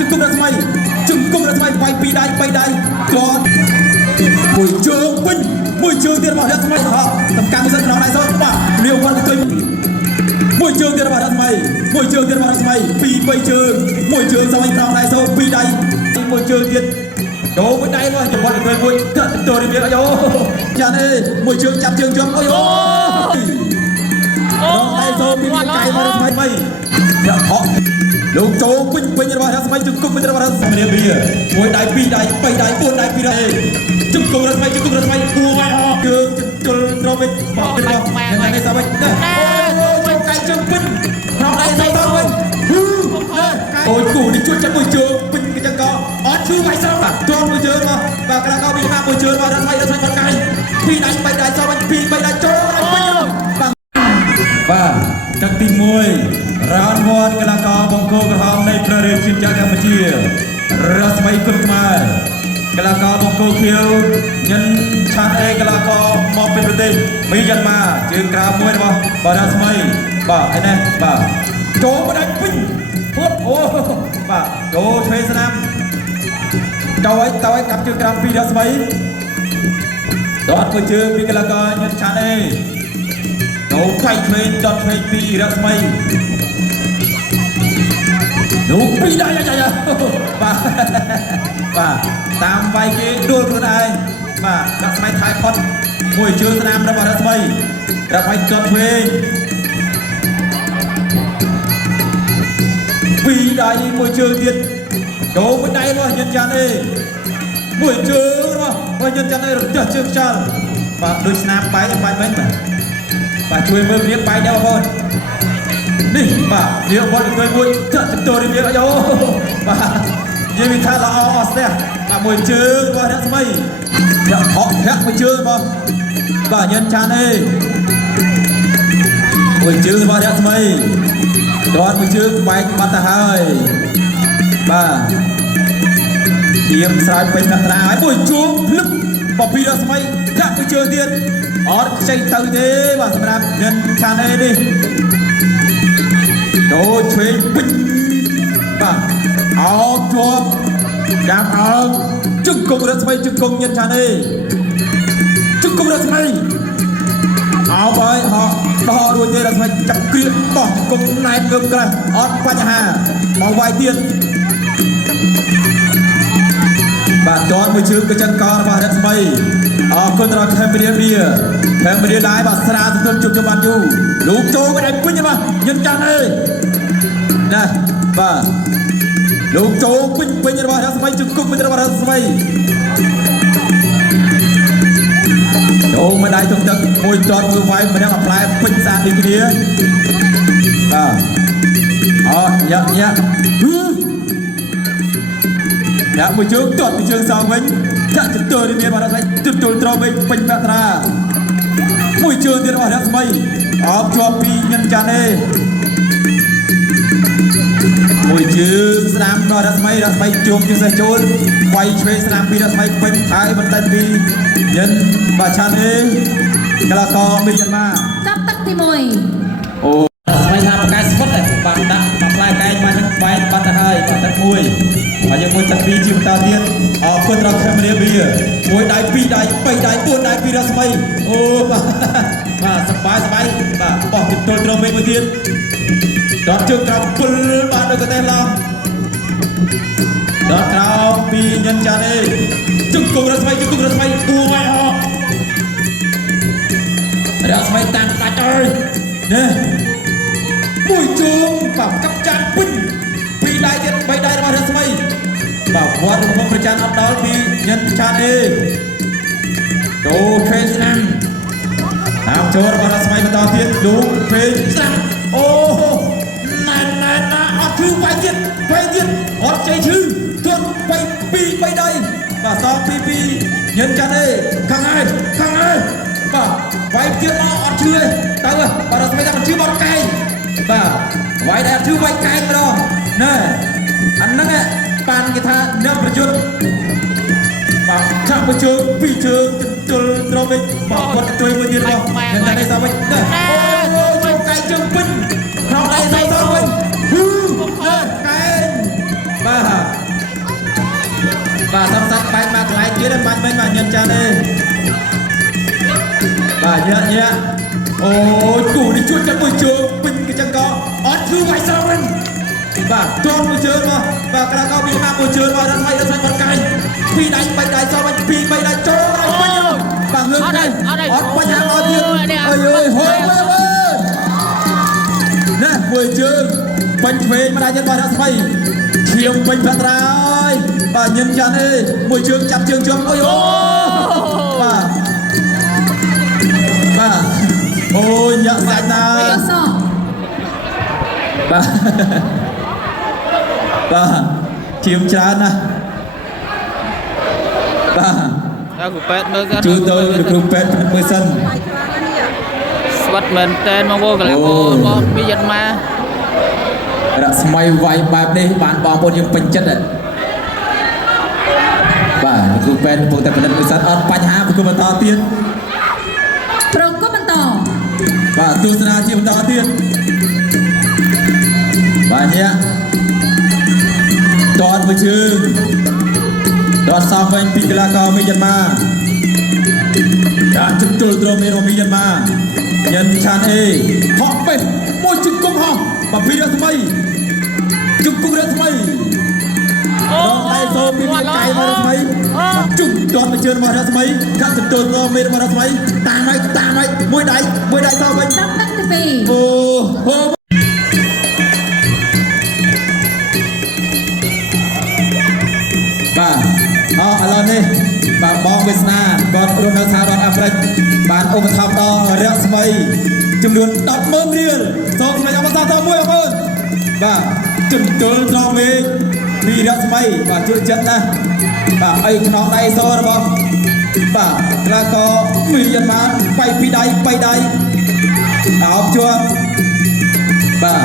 ជង្គង់រស្មីជង្គង់រស្មីវាយពីដៃ3ដៃគាត់មួយជើងវិញមួយជើងទៀតរបស់រស្មីសំខាន់មិនសិនក្នុងដៃសូនបាទលាវវត្តទៅមួយជើងទៀតរបស់រស្មីមួយជើងទៀតរបស់រស្មី2 3ជើងមួយជើងស្មីក្នុងដៃសូន2ដៃមួយជើងទៀតចូលមួយដៃមកចំបត់ទៅមួយកាត់ទៅរៀបអីអូចានេះមួយជើងចាប់ជើងជាប់អីអូដៃសូនពីកៃមករស្មីយ៉ាហក់លោកចូលពេញរបស់រស្មីជង្គង់ពេញរបស់រស្មីរៀបវាមួយដៃ2ដៃ3ដៃ4ដៃ2ដៃជង្គង់រស្មីគួរមកអស់ជើងជលត្រវិញបោករបស់យ៉ាងនេះសាវិញអូកៃជើងពេញក្នុងដៃសូនទៅវិញអូយគូនេះជួយចាប់មួយជើងពេញcái chân co ót chưa vậy sao mà trònមួយជើងមកបាទក្រាកោពីមកមួយជើងមករត់ស្មីបាត់កៃពីដៃ3ដៃចូលវិញពី3ដៃចូលបាទទឹកទី1រ៉ានវ៉ាន់ក្រាកោបង្គោលក្រហមនៃព្រះរាជាណាចក្រកម្ពុជារស្មីគុណខ្មែរក្រាកោបង្គោលខៀវញិនឆាតអេក្រាកោមកពីប្រទេសមីយ៉ាន់ម៉ាជើងក្រៅមួយរបស់បាទរស្មីបាទឯនេះបាទចូលមកដាច់ពេញពុតអូបាទចូលឆ្វេងស្នាមតើកាប់ជើងក្រៅពីរស្មីដតមួយជើងពីក្រាកោញិនឆាតអេចូលខ្វៃឆ្វេងដតឆ្វេងពីរស្មីលោកពីដៃបាទតាមវាយគេដួលខ្លួនឯងបាទដាក់ស្មៃថៃផុតមួយជើងស្នាមរបស់រស្មីរាប់ឲ្យចត់ឆ្វេងពីដៃមួយជើងទៀតចូលមួយដៃរបស់ញិនចាន់អេមួយជើងរបស់ញិនចាន់អេរត់ជើងខ្យល់បាទដូចស្នាមបែកមែនបាទជួយមើលគ្នាបែកដែរបងប្អូននេះបាទរៀបបត់ទៅមួយចាក់ទៅរៀបអីអូបាទនិយាយថាល្អអស់ស្ទះតែមួយជើងរបស់រស្មីយកហក់ធាក់មួយជើងបងបាទញិនចាន់អេមួយជើងរបស់រស្មីដតមួយជើងបែកបាត់ទៅហើយបាទជាមស្រោចពេញកត្រាហើយមួយជួងភ្លឹកបពីរស្មីធាក់មួយជើងទៀតអត់ខ្ចីទៅទេបាទសម្រាប់ញិនចាន់អេនេះចូលឆ្វេងពេញបាទអោបជាប់ចាប់អោបជង្គង់រស្មីជង្គង់ញិនឆានអេជង្គង់រស្មីអោបហើយហោះដោះរួចទេរស្មីចាប់គ្រៀកបោះជង្គង់ណែតងើបក្រាស់អត់បញ្ហាមកវាយទៀតបាទដតមួយជើងកញ្ចឹងករបស់រស្មីអរគុណដល់ខេមរៀនដែរបាទស្រាទន្ទឹមជុំបានយូរលោកចូលមកដៃពេញបាទញិនចាន់អេណាបាទលោកចូលពេញរបស់រស្មីជង្គង់ពេញរបស់រស្មីចូលមកដៃក្នុងទឹកមួយចតមួយវាយម្នាក់អាផ្លែពេញសាទដូចគ្នាបាទអូយ៉ាមួយជើងទាត់មួយជើងសងវិញចាក់ទទួលរៀបរបស់រស្មីទទួលត្រង់វិញពេញកត្រាមួយជើងទៀតរបស់រស្មីអោបជាប់ពីញិនចាន់អេមួយជើងស្នាមដល់រស្មីជុំជាសេះចូលវាយឆ្វេងស្នាមពីរស្មីពេញហើយបន្តិចពីញិនបាទឆានអេក្រាកោមីយ៉ាន់ម៉ាចាប់ទឹកទី1អូស្មីថាបកាយស្វិតបាទដាក់មកផ្លែកែងមកនឹងបែកបាត់ទៅហើយបាទទឹក1ហើយយើងមួយទឹក2ជាបន្តទៀតអរគុណដល់ខេមរៀបវាមួយដៃ2ដៃ3ដៃ4ដៃពីរស្មីអូបាទសប្បាយបាទបោះទទួលត្រង់វិញមួយទៀតដតជើងក្រោមពុលបាទដូចកទេឡងដតក្រោមពីញិនចាន់អេជង្គង់រស្មីគួរមកអស់រស្មីតាំងដាច់អើយនេះមួយជើងបាទកាប់ចាន់ពេញពីដៃទៀត3ដៃរបស់រស្មីបាទវត្តរបស់ប្រចានអត់ដល់ពីញិនចាន់អេចូលឆ្វេងស្នាមតាមចូលរបស់រស្មីបន្តទៀតលោកឆ្វេងស្នាមអូណែអត់ឈឺវាយទៀតអត់ជ័យឈឺទាត់វាយ2 3ដៃបាទសងពីញិនចាន់អេខាងហើយបាទវាយទៀតមកអត់ឈឺទេទៅបាទរស្មីថាមិនឈឺបត់កែងបាទវាយតែអត់ឈឺវាយកែងម្ដងណែអាហ្នឹងប៉ានគេថានៅប្រយុទ្ធបាទចាក់មួយជើង2ជើងទល់ត្រង់វិញបាទគាត់ជួយមួយទៀតមកញិនចាន់អេសាវិញអូកែងជើងពេញក្នុងដៃសោវិញកែងបាទ បាទញ៉ាំចានទេបាទញ៉ាំអូគូនេះជួយចិត្តមួយជើងពេញកញ្ចឹងក៏អត់គឺវាយស្រោវិញបាទទាត់មួយជើងមកបាទក្រៅក៏មានហាមួយជើងមកដល់ថ្មីដល់ថ្មីបាត់កាយពីដៃបីដៃសោះវិញពីបីដៃចូលដល់ពេញបាទងើបដៃអត់បញ្ហាអត់ទៀតអើយអើយហូបមើលណាមួយជើងពេញឆ្វេងមកដល់យើងបាទដល់ថ្មីឈៀងពេញផាត់រាយបាទញ៉ាំចានទេមួយជើងចាប់ជើងជាប់អើយអូបាទបាទអូយញាក់សាច់ណា Kosong. បាទបាទជាមច្រើនណាបាទ គ្រូពេទ្យមើលគាត់ ជួយទៅគ្រូពេទ្យមើលសិន ស្វិតមែនតែនមកកន្លែងបងពីយិតមករ ស្មៃវាយបែបនេះបានបងប្អូនយើងពេញចិត្តបាទគ្រូពេទ្យកំពុងតែពិនិត្យមើលសិនអត់បញ្ហាប្រគំបន្តទៀត Perokok mentol. បាទទស្សនាជាបន្តទៀតបាទញាក់តតមួយជើងតតសំវិញពីកីឡាករមីយ៉ាន់ម៉ាការជំទល់ត្រង់មានរបស់មីយ៉ាន់ម៉ាញ៉ាំឆានអេហក់ពេះមួយជង្គង់ហោះបាទពីរស្មីជង្គង់រស្មីរងដៃសូមពីកៃមករស្មីជង្គង់តតមួយជើងរបស់រស្មីការជំទល់ត្រង់មានរបស់រស្មីតាមហើយមួយដៃសោះវិញ Tap tak tepi. អូហូបាទឥឡូវនេះបាទបងវាសនាគាត់រស់នៅសហរដ្ឋអាមេរិកបានឧបត្ថម្ភដល់រស្មីចំនួន 10,000 រៀលសូមស្មីអបអរសាទរមួយបងប្អូនបាទជំទល់ត្រង់វិញពីរស្មីបាទជួយចិត្តណាស់បាទអីខ្នងដៃសរបស់បាទកីឡាករមីយ៉ាន់ម៉ាបៃពីដៃ3ដៃអោបជាប់បាទ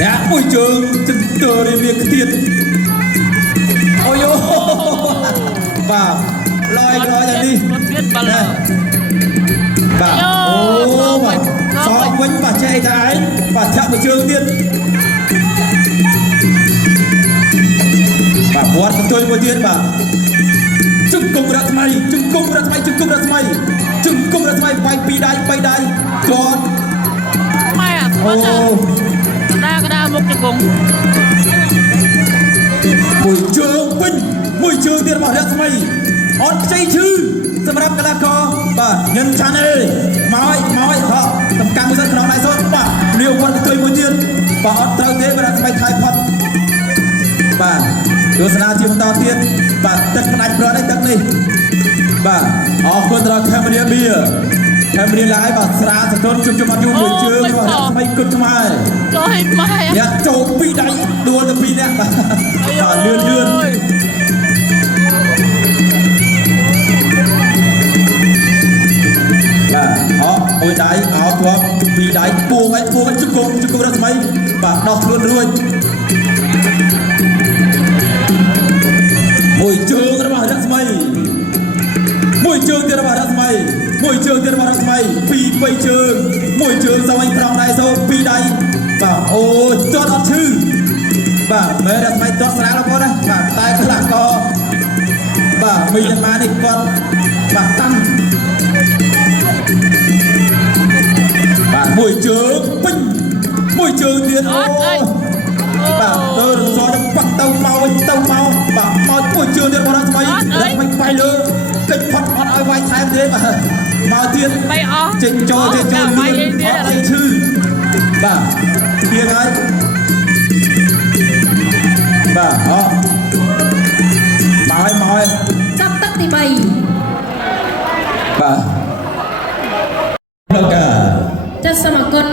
អ្នកមួយជើងជំទល់រៀងមានខ្ទៀតអូយបាទលយក្រយ៉ាងនេះ រត់ទៀតបាល់ បាទអូបាទសោកវិញបាទចេះតែឯងបាទចាក់មួយជើងទៀតបាទវត្តបន្ទុយមួយទៀតបាទជង្គង់រស្មីវាយពីរដៃ3ដៃគាត់ ម៉ែអូកដាមុខជង្គង់ មួយជើងវិញមួយជើងទៀតរបស់រស្មីអត់ខ្ចីឈឺសម្រាប់កីឡាករបាទញ៉ាំឆានអេមកហោះតំកាំមួយសិនក្នុងដៃសូនបាទលាវវត្តបន្ទុយមួយទៀតបាទអត់ត្រូវទេរស្មីថៃផុតបាទទស្សនាជាបន្តទៀតបាទទឹកផ្ដាច់ប្រត់ឯទឹកនេះបាទអរគុណដល់កាមេរ៉ាបៀកាមេរ៉ាឡាយបាទស្រាសតុនជុំអត់យូរមួយជើងរបស់រស្មីគុតខ្មែរ ចូលម៉ែ អ្នកចូលពីដៃដួលទៅពីអ្នកបាទលឿនបាទអោមួយដៃអោធ្លាប់ពីដៃពួងជង្គង់រស្មីបាទដោះខ្លួនរួចមួយជើងរបស់រស្មីមួយជើងទៀតរបស់រស្មីពីរបីជើងមួយជើងស្វែងប្រងដៃសូពីរដៃបាទអូទាត់អត់ឈឺបាទមែនរស្មីទាត់ស្រាលបងប្អូនណាបាទតែខ្លះក៏បាទមីយ៉ាន់ម៉ានេះគាត់បាទតាំងបាទមួយជើងពេញមួយជើងទៀតអូបាទទៅរំសទៅបាក់ទៅមកបាទមកមួយជើងទៀតរបស់រស្មីបាយលើកិច្ចផុតអត់ឲ្យវាយថែមទេបាទមកទៀត bay ó ចេញចូលលឿនអត់ឲ្យឈឺបាទទៀតហើយបាទអោមក Tap tak tepi. បាទលោកកា Just sama kon